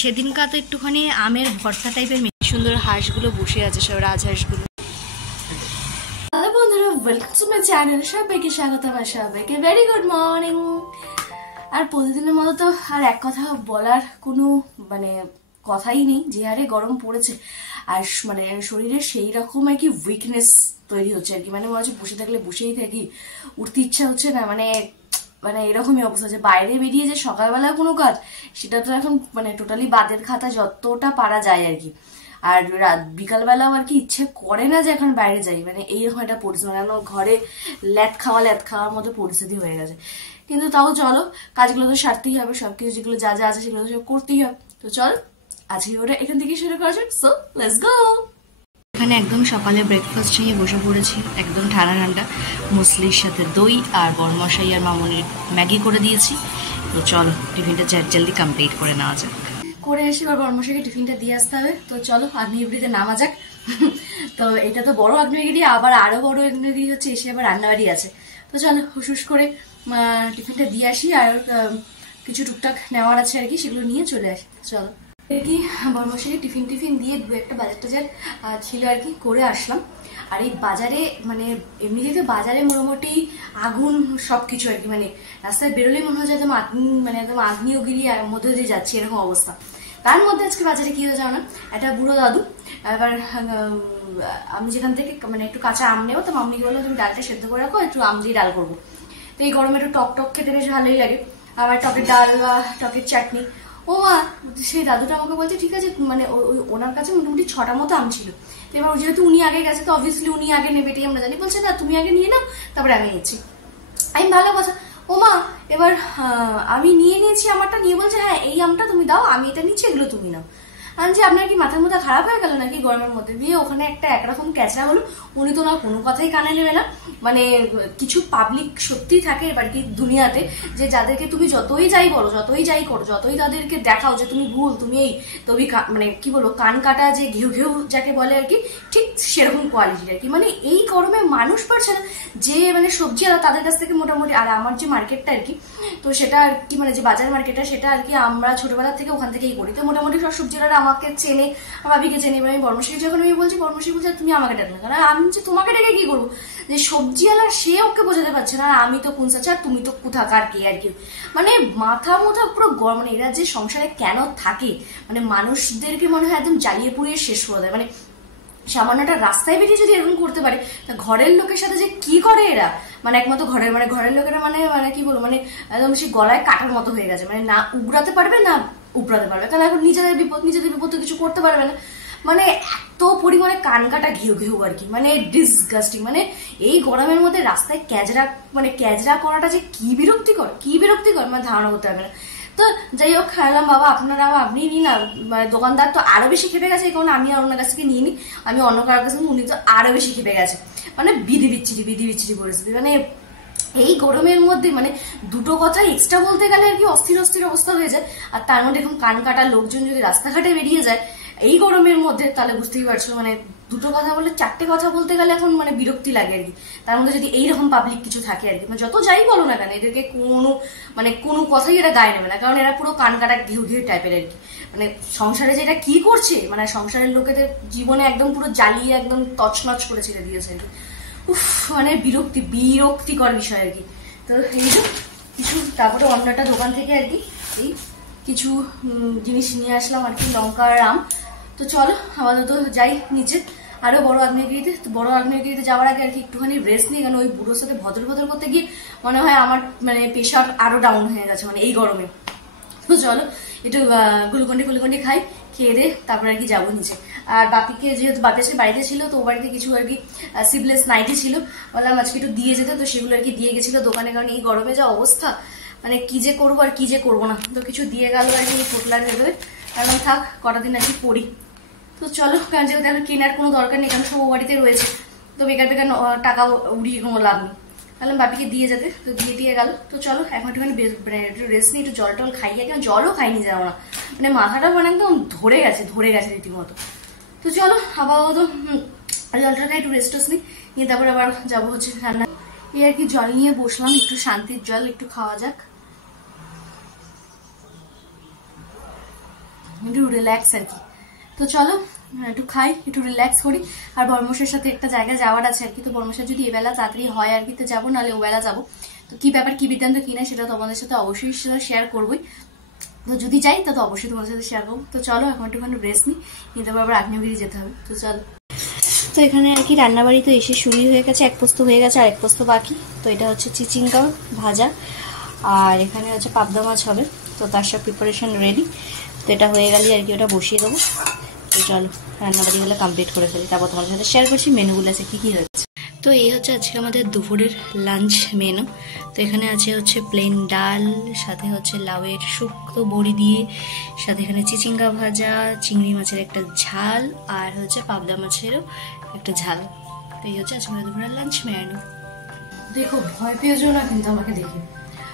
সেদিনকা তো একটুখানি আমের ভর্তা টাইপের সুন্দর হাঁসগুলো বসে আছে, সব রাজহাঁসগুলো। হ্যালো বন্ধুরা, ওয়েলকাম টু মাই চ্যানেল। সবাইকে স্বাগত, আমার সবাইকে ভেরি গুড মর্নিং। আর প্রতিদিনের মতো তো আর এক কথা বলার কোনো কথাই নেই, যে হারে গরম পড়েছে। আর শরীরে সেই রকম আর কি উইকনেস তৈরি হচ্ছে আর কি, মনে হচ্ছে বসে থাকলে বসেই থাকি, উঠতে ইচ্ছা হচ্ছে না। এরকমই অবস্থা যে বাইরে বেরিয়ে যে সকালবেলা কোনো কাজ, সেটা তো এখন টোটালি বাদের খাতা, যতটা পারা যায় আর কি। আর বিকালবেলাও আর কি ইচ্ছে করে না যে এখন বাইরে যাই, এইরকম একটা পরিস্থিতি, ঘরে ল্যাট খাওয়ার মতো পরিস্থিতি হয়ে গেছে। কিন্তু তাও চলো, কাজগুলো তো সারতেই হবে, সবকিছু যেগুলো যা যা আছে সেগুলো তো সব করতেই হবে। তো চল আজকে ওটা এখান থেকে শুরু করা যাক। So let's go. এখানে একদম সকালে ব্রেকফাস্ট নিয়ে বসে পড়েছি, একদম ঠান্ডা ঠান্ডা মুসলির সাথে দই, আর বড়মশাই আর মামনির ম্যাগি করে দিয়েছি। তো চলো টিফিনটা জলদি কমপ্লিট করে নেওয়া যাক। করে এসে এবার বড়মশাইকে টিফিনটা দিয়ে আসতে হবে। তো চলো আগ্নেয়গিরিতে নামা যাক। তো এটা তো বড় আগ্নেয়গিরি, আবার আরো বড় আগ্নেয়গিরি হচ্ছে এসে আবার রান্নাবাড়ি আছে। তো চলো হুস করে টিফিনটা দিয়ে আসি, আর কিছু টুকটাক নেওয়ার আছে আর কি, সেগুলো নিয়ে চলে আসি। চলো কি বড়মশাইকে টিফিন দিয়ে দু একটা বাজার টাজার ছিল আর কি, করে আসলাম। আর এই বাজারে এমনিতে বাজারে মোটামুটি আগুন সবকিছু আর কি, রাস্তায় বেরোলেই মনে হয় একদম একদম আগ্নেয়গিরি মধ্যে দিয়ে যাচ্ছে, এরকম অবস্থা। তার মধ্যে আজকে বাজারে কি হয়ে যাও না, একটা বুড়ো দাদু। এবার আমি যেখান থেকে একটু কাঁচা আম নেবো, তো মাম্মিকে বললো তুমি ডালটা সেদ্ধ করে রাখো, একটু আম দিয়ে ডাল করবো। তো এই গরমে একটু টক টক খেতে বেশ ভালোই লাগে, আবার টকের ডাল বা টকের চাটনি। ও মা, সেই দাদুটা আমাকে বলছে ঠিক আছে, ওনার কাছে মোটামুটি 6টা মতো আম ছিল। তো এবার যেহেতু উনি আগে গেছে, তো অবভিয়াসলি উনি আগে নেবে, এটাই আমরা জানি। বলছে না তুমি আগে নিয়ে নাও, তারপরে আমি নিয়েছি। আমি ভালো কথা। ও মা, এবার আমি নিয়ে নিয়েছি আমারটা, নিয়ে বলছে হ্যাঁ এই আমটা তুমি দাও, আমি এটা নিচ্ছি, এগুলো তুমি নাও। আমি যে আপনার কি মাথার মধ্যে খারাপ হয়ে গেল নাকি গরমের মধ্যে? দিয়ে ওখানে একটা একরকম ক্যাচরা হলো। উনি তো না কোনো কথাই কানে নেবে না। কিছু পাবলিক সত্যি থাকে এবার কি দুনিয়াতে, যে যাদেরকে তুমি যতই যাই বলো, যতই যাই করো, যতই তাদেরকে দেখাও যে তুমি ভুল, তুমি এই তবে কি বলো, কান কাটা যে ঘেউ ঘেউ যাকে বলে আর কি, ঠিক সেরকম কোয়ালিটির আর কি। এই গরমে মানুষ পারছে না যে সবজি আর তাদের কাছ থেকে মোটামুটি। আর আমার যে মার্কেটটা আর কি, তো সেটা আর কি যে বাজার মার্কেটটা, সেটা আর কি আমরা ছোটবেলা থেকে ওখান থেকেই করি। তো মোটামুটি সব সবজিরা আমাকে চেনে, ভাবিকে চেনে। আমি বর্মশাই যখন আমি বলছি, বর্মশাই বলছে তুমি আমাকে ডাকলে কেন? আমি যে তোমাকে ডেকে কি করবো? যে সবজিওয়ালা সে ওকে বোঝাতে পারছে না, আমি তো কোন সাচার, তুমি তো কোথাকার কে আর কি। মাথা মুথা পুরো গরম। এরা যে সংসারে কেন থাকে, মানুষদেরকে মনে হয় একদম জ্বালিয়ে পুড়িয়ে শেষ করে দেয়। সামান্যটা রাস্তায় বেরিয়ে যদি এরকম করতে পারে, ঘরের লোকের সাথে যে কি করে এরা, একমাত্র ঘরের লোকেরা কি বলবো, একদম সে গলায় কাটার মতো হয়ে গেছে। না উগড়াতে পারবে না উপড়াতে পারবে, কারণ এখন নিজেদের বিপদ তো কিছু করতে পারবে না। এত পরিমাণে কান কাটা ঘেউ ঘেউ আর কি, ডিসগাস্টিং। এই গরমের মধ্যে রাস্তায় ক্যাজরা করাটা যে কি বিরক্তিকর ধারণা করতে পারবে না। তো যাই হোক, খাইলাম বাবা, আপনি নিন না। দোকানদার তো আরো বেশি খেপে গেছে, কারণ আমি আর ওনার কাছ থেকে নিয়ে নি, আমি অন্য কারোর কাছে, উনি তো আরো বেশি খেপে গেছে। বিধি বিচ্ছিরি পরিস্থিতি। এই গরমের মধ্যে দুটো কথা এক্সট্রা বলতে গেলে আর কি অস্থির অবস্থা হয়ে যায়। আর তার মধ্যে এখন কান কাটা লোকজন যদি রাস্তাঘাটে বেরিয়ে যায় এই গরমের মধ্যে, তাহলে বুঝতেই পারছো দুটো কথা বলে 4টে কথা বলতে গেলে এখন বিরক্তি লাগে আর কি। তার মধ্যে যদি এইরকম পাবলিক কিছু থাকে আর কি, যত যাই বলো না কেন, এদেরকে কোনো কথাই এরা গায়ে নেবে না, কারণ এরা পুরো কান কাটা ঘেউ ঘেউ টাইপের আর কি। সংসারে যে এটা কি করছে, সংসারের লোকেদের জীবনে একদম পুরো জ্বালিয়ে একদম তছনছ করে ছেড়ে দিয়েছে আর কি। উফ, বিরক্তিকর বিষয় আর কি। তো এই যে কিছু, তারপরে অন্য একটা দোকান থেকে আর কি এই কিছু জিনিস নিয়ে আসলাম আর কি, লঙ্কা আর আম। তো চলো আপাতত যাই নিচে আরো বড় আগ্নেয়গিরিতে যাওয়ার আগে আর কি একটুখানি রেস্ট নিই, কারণ ওই বুড়োর সাথে ভদ্র করতে গিয়ে মনে হয় আমার প্রেশার আরো ডাউন হয়ে গেছে এই গরমে। তো চলো একটু গ্লুকন্ডি খাই, খেয়ে দে তারপরে আর কি যাবো নিচে। আর বাপিকে যেহেতু বাপি আজকে বাড়িতে ছিল, তো ও বাড়িতে কিছু আর কি সিভলেস নাইটি ছিল, বললাম আজকে একটু দিয়ে যেতে, তো সেগুলো আর কি দিয়ে গেছিল দোকানে, কারণ এই গরমে যা অবস্থা, কি যে করবো আর কি যে করবো না। তো কিছু দিয়ে গেল আর কি পোটলার ভেতরে, কারণ থাক কটা দিন আর কি পড়ি। তো চলো, কারণ যেহেতু এখন কেনার কোনো দরকার নেই, কারণ সব ও বাড়িতে রয়েছে, তো বেকার টাকা উড়িয়ে কোনো লাভ নেই। তাহলে বাপিকে দিয়ে যেতে, তো দিয়ে গেল। তো চলো এখন একটুখানি একটু রেস্ট নিই, একটু জল টল খাইয়ে, কেন জলও খাইনি যাবো না, মাথাটা একদম ধরে গেছে রীতিমতো। তো চলো আপাতত জলটা খাই, একটু রেস্ট নিয়ে তারপর আবার যাবো হচ্ছে রান্না। এই আর কি জল নিয়ে বসলাম, একটু শান্তির জল একটু খাওয়া যাক। একটু রিল্যাক্স আর কি। তো চলো একটু খাই, একটু রিল্যাক্স করি। আর বর্মশের সাথে একটা জায়গায় যাওয়ার আছে আর কি। তো বর্মশের যদি এবেলা তাড়াতাড়ি হয় আর কি তো যাবো, নাহলে ওবেলা যাবো। তো কি ব্যাপার কি বৃত্তান্ত কিনা সেটা তোমাদের সাথে অবশ্যই শেয়ার করবোই। তো যদি যাই তা তো অবশ্যই তোমাদের সাথে শেয়ার করবো। তো চলো এখন একটুখানি রেস্ট নিই, কিন্তু আবার আগ্নেয়গিরি যেতে হবে। তো চলো। তো এখানে আর কি রান্নাবাড়ি তো এসে শুরু হয়ে গেছে, এক পোস্ত হয়ে গেছে আর এক পোস্ত বাকি। তো এটা হচ্ছে চিচিঙ্গা ভাজা, আর এখানে হচ্ছে পাবদা মাছ হবে। তো তার সব প্রিপারেশন রেডি। তো এটা হয়ে গেলে আর কি ওটা বসিয়ে দেবো। তো চলো রান্নাবাড়িগুলো কমপ্লিট করে ফেলি, তারপর তোমাদের সাথে শেয়ার করছি মেনুগুলো আছে কী কী হয়েছে। তো এই হচ্ছে আজকে আমাদের দুপুরের লাঞ্চ মেনু। তো এখানে আছে হচ্ছে প্লেন ডাল, সাথে হচ্ছে লাউয়ের শুক্তো বড়ি দিয়ে, সাথে এখানে চিচিঙ্গা ভাজা, চিংড়ি মাছের একটা ঝাল, আর হচ্ছে পাবদা মাছেরও একটা ঝাল। তো এই হচ্ছে আজকে আমাদের দুপুরের লাঞ্চ মেনু। দেখো ভয় পেয়েছো না কিন্তু আমাকে দেখে।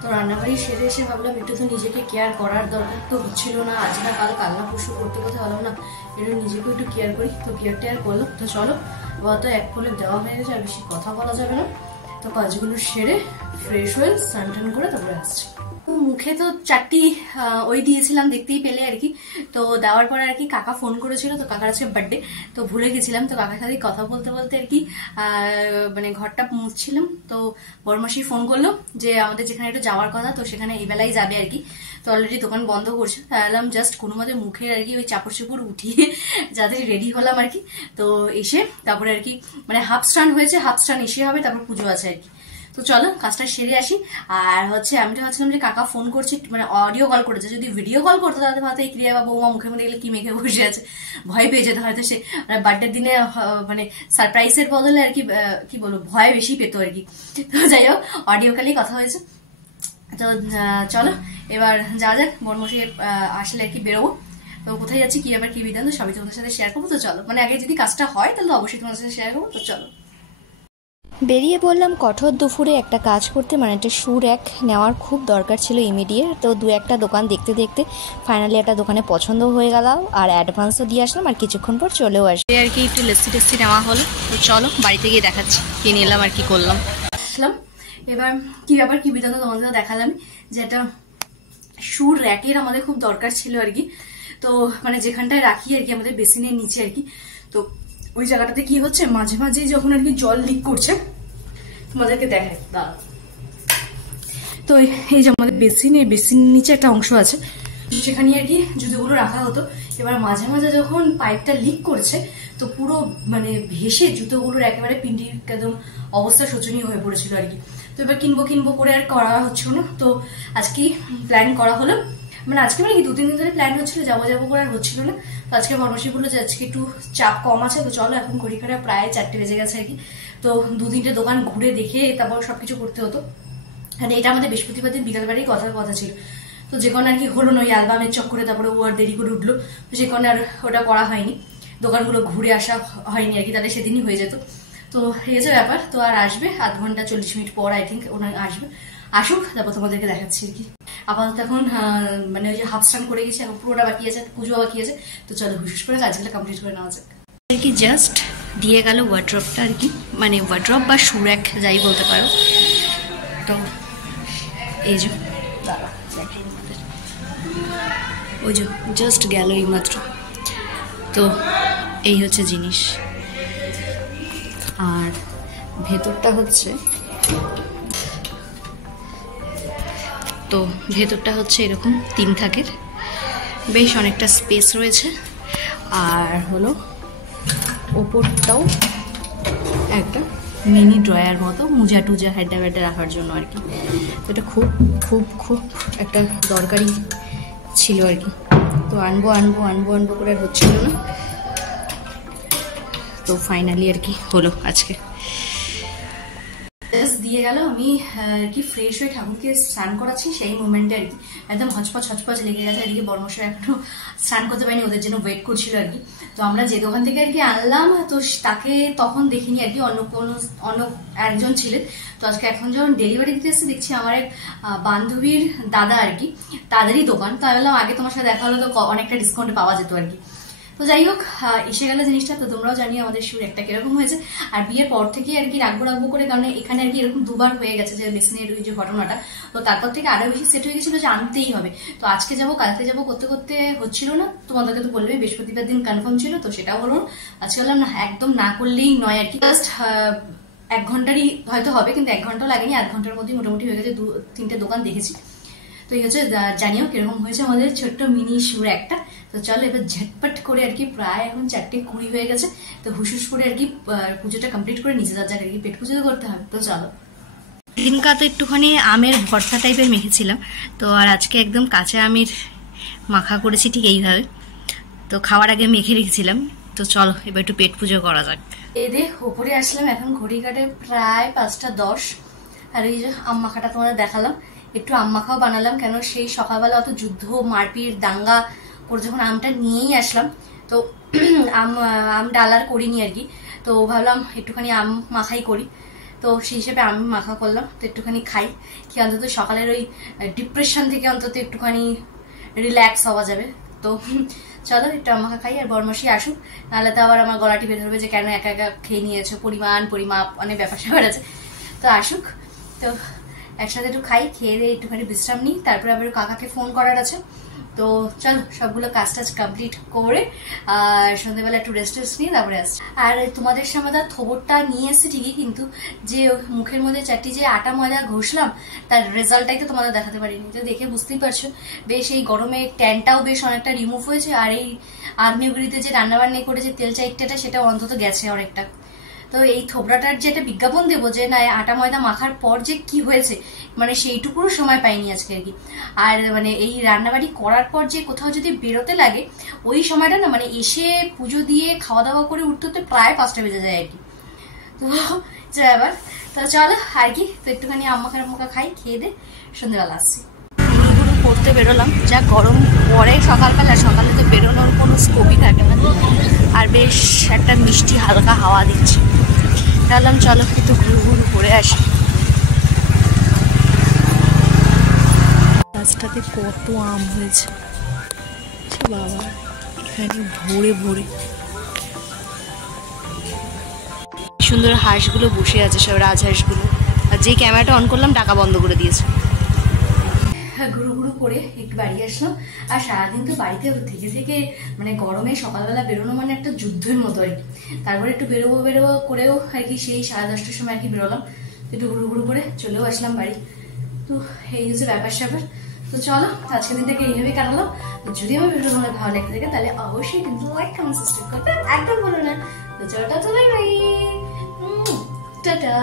তো রান্নাবাড়ি সেরে এসে ভাবলাম একটু তো নিজেকে কেয়ার করার দরকার তো হচ্ছিল না, আজ না কাল কাল না পরশু করতে করতে ভাবলাম না একটু নিজেকে একটু কেয়ার করি। তো কেয়ার টেয়ার করলো। তো চলো তো এক ফলে দেওয়া হয়ে গেছে, আর বেশি কথা বলা যাবে না। তো কাজগুলো সেরে ফ্রেশ হয়ে স্নান টান করে তারপরে আসছি। মুখে তো 4টি ওই দিয়েছিলাম, দেখতেই পেলে আর কি। তো দেওয়ার পরে আর কি কাকা ফোন করেছিল, তো কাকার আজকে বার্থডে, তো ভুলে গেছিলাম। তো কাকার সাথে কথা বলতে বলতে আর কি মানে ঘরটা মুছছিলাম। তো বড়মাসি ফোন করলো যে আমাদের যেখানে একটু যাওয়ার কথা, তো সেখানে এই বেলায় যাবে আর কি। তো অলরেডি দোকান বন্ধ করছে। তাহলে জাস্ট কোনো মতে মুখের আর কি ওই চাপড় চুপড় উঠিয়ে যাদের রেডি হলাম আর কি। তো এসে তারপরে আর কি মানে হাফ স্টান হয়েছে, হাফ স্টান এসে হবে, তারপর পুজো আছে আর কি। তো চলো কাজটা সেরে আসি। আর হচ্ছে আমি তো ভাবছিলাম যে কাকা ফোন করছে, মানে অডিও কল করেছে, যদি ভিডিও কল করতো তাহলে ভাবতে এই ক্রিয়া বা বৌমা মুখে মধ্যে গেলে কি মেখে বসে আছে, ভয় পেয়ে যেত হয়তো সে। বার্থডের দিনে মানে সারপ্রাইজের বদলে আর কি কি বলবো ভয় বেশি পেত আর কি। তো যাই হোক অডিও কলেই কথা হয়েছে। তো চলো এবার যাওয়া যাক, বনমশি আসলে আর কি বেরোবো। তো কোথায় যাচ্ছি কি ব্যাপার কি বিধান তো সবই তোমাদের সাথে শেয়ার করবো। তো চলো মানে আগে যদি কাজটা হয় তাহলে অবশ্যই তোমাদের সাথে শেয়ার করবো। তো চলো বেরিয়ে পড়লাম কঠোর দুপুরে একটা কাজ করতে, মানে একটা শু র্যাক নেওয়ার খুব দরকার ছিল ইমিডিয়েট। তো দু একটা দোকান দেখতে দেখতে ফাইনালি একটা দোকানে পছন্দ হয়ে গেল, আর অ্যাডভান্সও দিয়ে আসলাম, আর কিছুক্ষণ পর চলেও আসবে আর কি। একটু লেসি টেস্টি নেওয়া হলো। তো চলো বাড়িতে গিয়ে দেখাচ্ছি কি নিলাম আর কি করলাম। আসলাম এবার কি ব্যাপার কি বিধান তোমাদের দেখালাম যে একটা শু র্যাকের আমাদের খুব দরকার ছিল আর কি। তো মানে যেখানটায় রাখি আর কি আমাদের বেসিনের নিচে আর কি। তো ওই জায়গাটাতে কি হচ্ছে মাঝে মাঝে যখন আর কি জল লিক করছে, তোমাদেরকে দেখাই দাঁড়া। তো এই যে আমাদের বেসিনের নিচে একটা অংশ আছে, সেখানে আর কি জুতোগুলো রাখা হতো। এবার মাঝে মাঝে যখন পাইপটা লিক করছে তো পুরো মানে ভেসে জুতোগুলোর একেবারে পিন্ডির একদম অবস্থা শোচনীয় হয়ে পড়েছিল আর কি। তো এবার কিনবো করে আর করা হচ্ছিল না। তো আজকে প্ল্যান করা হলো, মানে আজকে মানে কি 2-3 দিন ধরে প্ল্যান হচ্ছিল, যাবো করে আর হচ্ছিল না। তো আজকে বর্মশী বললো যে আজকে একটু চাপ কম আছে, তো চলো এখন ঘড়ি কাটা প্রায় 4টে বেজে গেছে আর কি। তো 2-3টে দোকান ঘুরে দেখে তারপর সবকিছু করতে হতো। মানে এটা আমাদের বৃহস্পতিবার দিন বিকালবারই কথা ছিল। তো যে কোনো আর কি হলো না, ওই অ্যালবামের চক্করে তারপরে ও আর দেরি করে উঠলো, তো যে কোনো আর ওটা করা হয়নি, দোকানগুলো ঘুরে আসা হয়নি আর কি, তাহলে সেদিনই হয়ে যেত। তো এই হচ্ছে ব্যাপার। তো আর আসবে 1/2 ঘন্টা 40 মিনিট পর আই থিঙ্ক ওনার আসবে, আসুক তারপর তোমাদেরকে দেখাচ্ছি আর কি। আপাতত এখন মানে ওই যে হাফ স্টান করে গেছি, এখন পুরোটা বাকি আছে, পুজো বাকি আছে। তো চলো হুশ করে কাজগুলো কমপ্লিট করে নেওয়া যাক আর কি। জাস্ট দিয়ে গেল ওয়ার্ড্রপটা আর কি, মানে ওয়ার্ড্রপ বা শু র্যাক যাই বলতে পারো। তো এই যে ওই যে জাস্ট গেল এই মাত্র। তো এই হচ্ছে জিনিস, আর ভেতরটা হচ্ছে তো ভেতরটা হচ্ছে এরকম 3 থাকের, বেশ অনেকটা স্পেস রয়েছে। আর হলো ওপরটাও একটা মিনি ড্রয়ার মতো, মোজা টুজা হেডা ব্যাডা রাখার জন্য আর কি। তো এটা খুব খুব খুব একটা দরকারি ছিল আর কি। তো আনবো করে আর হচ্ছিল না। তো ফাইনালি আর কি হলো আজকে। দিয়ে গেল আমি আর কি ফ্রেশ হয়ে ঠাকুরকে স্নান করাচ্ছি, সেই মোমেন্টে আর কি একদম হচপচ লেগে গেছে। এদিকে বর্মশাই এখনো স্নান করতে পারিনি, ওদের জন্য ওয়েট করছিল আর কি। তো আমরা যে দোকান থেকে আর কি আনলাম তো তাকে তখন দেখিনি আর কি, অন্য একজন ছিলেন। তো আজকে এখন যখন ডেলিভারি দিতে এসেছে দেখছি আমার এক বান্ধবীর দাদা আর কি, তাদেরই দোকান। তো আমি বললাম আগে তোমার সাথে দেখা হলো তো অনেকটা ডিসকাউন্টে পাওয়া যেত আর কি। তো যাই হোক, এসে গেল জিনিসটা। তো তোমরাও জানিও আমাদের শুট একটা কিরকম হয়েছে। আর বিয়ের পর থেকে আর কি রাখবো করে, কারণ এখানে আর কি এরকম দুবার হয়ে গেছে যে বেসিনের ওই যে ঘটনাটা, তো তারপর থেকে আরো বেশি সেট হয়ে গেছিল যে আনতেই হবে। তো আজকে যাবো কালকে যাবো করতে করতে হচ্ছিল না। তোমাদেরকে তো বলবে বৃহস্পতিবার দিন কনফার্ম ছিল, তো সেটাও বলুন আজকে বললাম না, একদম না করলেই নয় আর কি। জাস্ট 1 ঘন্টারই হয়তো হবে, কিন্তু 1 ঘন্টা লাগেনি, 1 ঘন্টার মধ্যে মোটামুটি হয়ে গেছে। 2-3টে দোকান দেখেছি। তো এই হচ্ছে, জানিও কিরকম হয়েছে আমাদের ছোট্ট মিনি শুট একটা। তো চলো এবার ঝটপট করে আর কি, প্রায় এখন 4:20 হয়ে গেছে। তো হুসুস করে আর কি পুজোটা কমপ্লিট করে নিচে যাওয়া যাক আর কি, পেট পুজো করতে হবে। তো চলো। দিনকা তো একটুখানি আমের ভর্তা টাইপের মেখেছিলাম, তো আর আজকে একদম কাঁচা আমের মাখা করেছি ঠিক এইভাবে। তো খাওয়ার আগে মেখে রেখেছিলাম। তো চলো এবার একটু পেট পুজো করা যাক। এই দেখ উপরে আসলাম, এখন ঘড়ি কাটে প্রায় 5টা 10। আর এই যে আম মাখাটা তোমাদের দেখালাম, একটু আম মাখাও বানালাম, কেন সেই সকালবেলা অত যুদ্ধ মারপিট দাঙ্গা করে যখন আমটা নিয়েই আসলাম, তো আম ডালার করিনি আর কি। তো ভাবলাম একটুখানি আম মাখাই করি, তো সেই হিসেবে আমি মাখা করলাম। তো একটুখানি খাই, কি অন্তত সকালের ওই ডিপ্রেশন থেকে অন্তত একটুখানি রিল্যাক্স হওয়া যাবে। তো চলো একটু আম মাখা খাই, আর বরমশি আসুক, নাহলে তো আবার আমার গলাটি বের হবে যে কেন একা একা খেয়ে নিয়েছো, পরিমাপ অনেক ব্যাপার স্যাপার আছে। তো আসুক, তো একসাথে একটু খাই, খেয়ে দিয়ে একটুখানি বিশ্রাম নিই, তারপরে আবার কাকাকে ফোন করার আছে। তো চলো সবগুলো কাজ টাজ কমপ্লিট করে আর সন্ধ্যেবেলা একটু রেস্ট নিই, তারপরে আসছি। আর তোমাদের সামনে তার খবরটা নিয়ে এসেছি ঠিকই, কিন্তু যে মুখের মধ্যে 4টি যে আটা ময়দা ঘষলাম, তার রেজাল্টটাই তো তোমাদের দেখাতে পারিনি। তো দেখে বুঝতেই পারছো, বেশ এই গরমে ট্যানটাও বেশ অনেকটা রিমুভ হয়েছে, আর এই আগ্নেয়গিরিতে যে রান্নাবান্না করে যে তেল চাইটাটা সেটা অন্তত গেছে অনেকটা। তো এই থোবড়াটার যে একটা বিজ্ঞাপন দেবো যে না আটা ময়দা মাখার পর যে কি হয়েছে, মানে সেইটুকুরও সময় পাইনি আজকে আর কি। আর মানে এই রান্নাবাড়ি করার পর যে কোথাও যদি বেরোতে লাগে, ওই সময়টা না মানে এসে পুজো দিয়ে খাওয়া দাওয়া করে উঠতে প্রায় 5টা বেজে যায় আর কি। তো এবার তো চলো আর কি, তো একটুখানি আম্মাখা খাই, খেয়ে দে সন্ধ্যেবেলা আসছি। ঘুরু করতে বেরোলাম, যা গরম পরে সকালে তো বেরোনোর কোনো স্কোপই থাকে না, আর বেশ একটা মিষ্টি হালকা হাওয়া দিচ্ছে। ভাবলাম চলো একটু ঘুরু করে আসি। গাছটাতে কত আম হয়েছে বাবা, এখানে ভরে ভরে সুন্দর হাঁসগুলো বসে আছে, সব রাজহাঁসগুলো। আর যে ক্যামেরাটা অন করলাম টাকা বন্ধ করে দিয়েছে। ঘুরু করে একটু বাড়ি আসলাম। আর সারাদিন তো বাড়িতে থেকে থেকে মানে গরমে সকালবেলা বেরোনো মানে একটা যুদ্ধের মতো আর কি। তারপরে একটু বেরোবো করেও আর কি সেই 10:30টার সময় আর কি বেরোলাম, একটু ঘুরু করে চলেও আসলাম বাড়ি। তো এই হচ্ছে ব্যাপার স্যাপার। তো চলো আজকের দিনটাকে এইভাবে কাটালাম। যদি আমার ভিডিও তোমাদের ভালো লেগে থাকে তাহলে অবশ্যই কিন্তু লাইক কমেন্ট সাবস্ক্রাইব করতে একদম ভুলো না। তো চলো টাটা, বাই বাই, টাটা।